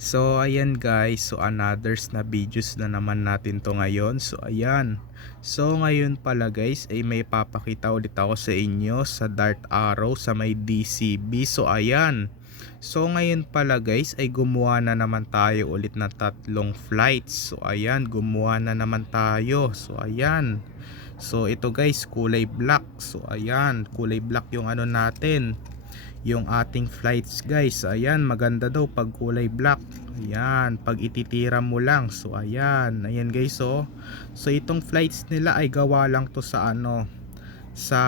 So ayan guys, so anothers na videos na naman natin to ngayon. So ayan. So ngayon pala guys ay may papakita ulit ako sa inyo sa Dart Arrow sa may DCB. So ayan. So ngayon pala guys ay gumawa na naman tayo ulit na tatlong flights. So ayan, gumawa na naman tayo. So ayan. So ito guys, kulay black. So ayan, kulay black yung ano natin, yung ating flights guys. Ayan, maganda daw pag kulay black. Ayan, pag ititira mo lang. So ayan, ayan guys oh. So itong flights nila ay gawa lang to sa ano, sa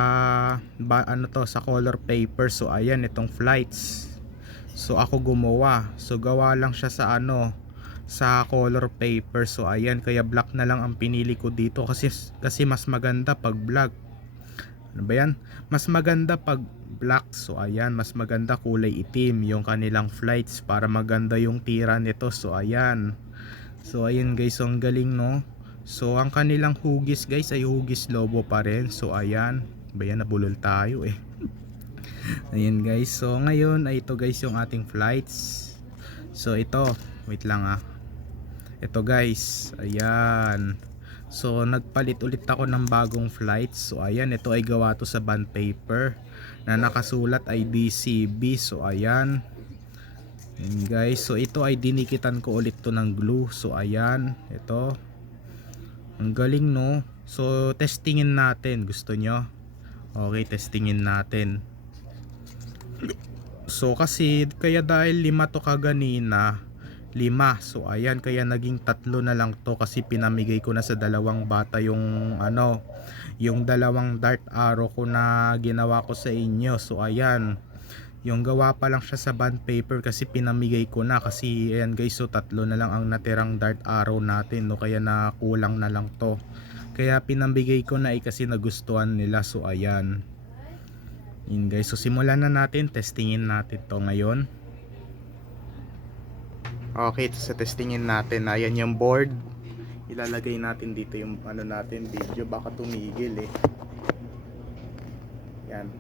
sa color paper. So ayan, itong flights. So ako gumawa. So gawa lang siya sa ano, sa color paper. So ayan, kaya black na lang ang pinili ko dito kasi mas maganda pag black. Ano ba yan? Mas maganda pag black. So ayan, mas maganda kulay itim yung kanilang flights para maganda yung tira nito. So ayan. So ayan guys, so ang galing no. So ang kanilang hugis guys ay hugis lobo pa rin. So ayan, bayan nabulol tayo eh. Ayan guys, so ngayon ay ito guys yung ating flights. So ito, wait lang ah. Ito guys, ayan. So nagpalit ulit ako ng bagong flights. So ayan, ito ay gawa to sa bond paper na nakasulat ay DCB. So ayan. Ayan guys, so ito ay dinikitan ko ulit to ng glue. So ayan, ito. Ang galing no. So testingin natin, gusto nyo? Okay, testingin natin. So kasi kaya dahil 5 to kaganina, 5. So ayan, kaya naging 3 na lang to kasi pinamigay ko na sa dalawang bata yung ano, yung dalawang dart arrow ko na ginawa ko sa inyo. So ayan, yung gawa pa lang siya sa bond paper kasi pinamigay ko na kasi ayan guys, so 3 na lang ang natirang dart arrow natin no, kaya na kulang na lang to. Kaya pinamigay ko na kasi nagustuhan nila. So ayan. Yun guys, so simulan na natin, testingin natin to ngayon. Okay, ito sa testingin natin. Ayan yung board. Ilalagay natin dito yung ano natin, video. Baka tumigil eh. Yan.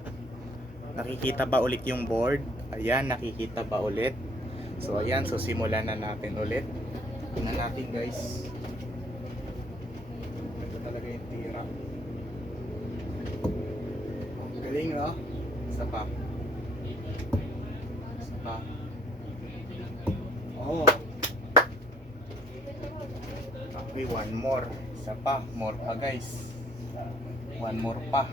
Nakikita ba ulit yung board? Ayan, nakikita ba ulit? So ayan, so simulan na natin ulit. Tingnan natin guys. Ito talaga yung tira. Galing no? Isa pa. Isa pa. Oh. Okay, one more. Isa pa. More pa guys. One more pa.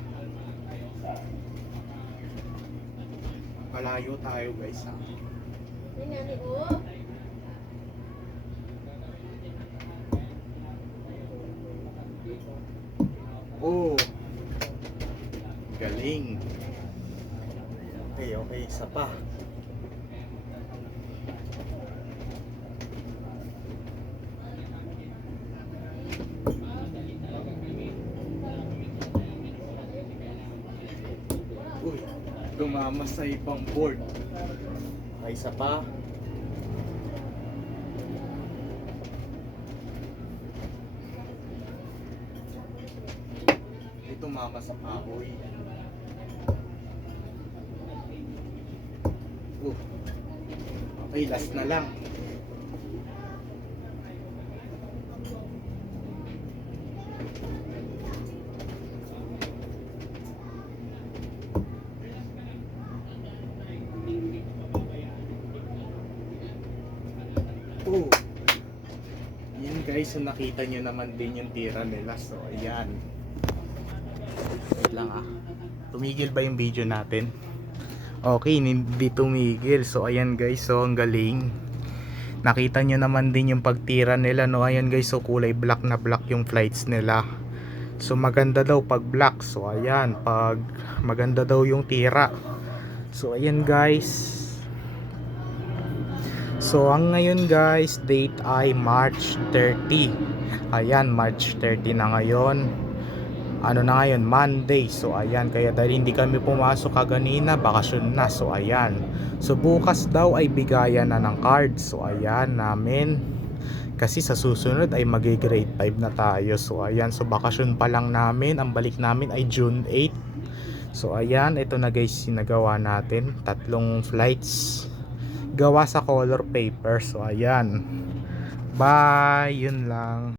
Malayo tayo guys ha. Oh. Galing. Okay, okay. Isa pa. Uy, tumama sa ibang board. Ay, isa pa. Ay, tumama sa kahoy. Okay, last na lang. Oh. Yan guys, so nakita nyo naman din yung tira nila. So ayan. Wait lang ah. Tumigil ba yung video natin? Okay, hindi tumigil. So ayan guys, so ang galing. Nakita nyo naman din yung pagtira nila no. Ayan guys, so kulay black na black yung flights nila. So maganda daw pag black. So ayan, pag maganda daw yung tira. So ayan guys. So ang ngayon guys, date ay March 30. Ayan, March 30 na ngayon. Ano na ngayon, Monday. So ayan, kaya dahil hindi kami pumasok kaganina, bakasyon na. So ayan, so bukas daw ay bigayan na ng cards. So ayan namin, kasi sa susunod ay magi-grade 5 na tayo. So ayan, so bakasyon pa lang namin. Ang balik namin ay June 8. So ayan, ito na guys, sinagawa natin 3 flights. gawa sa color paper. So ayan. Bye, yun lang.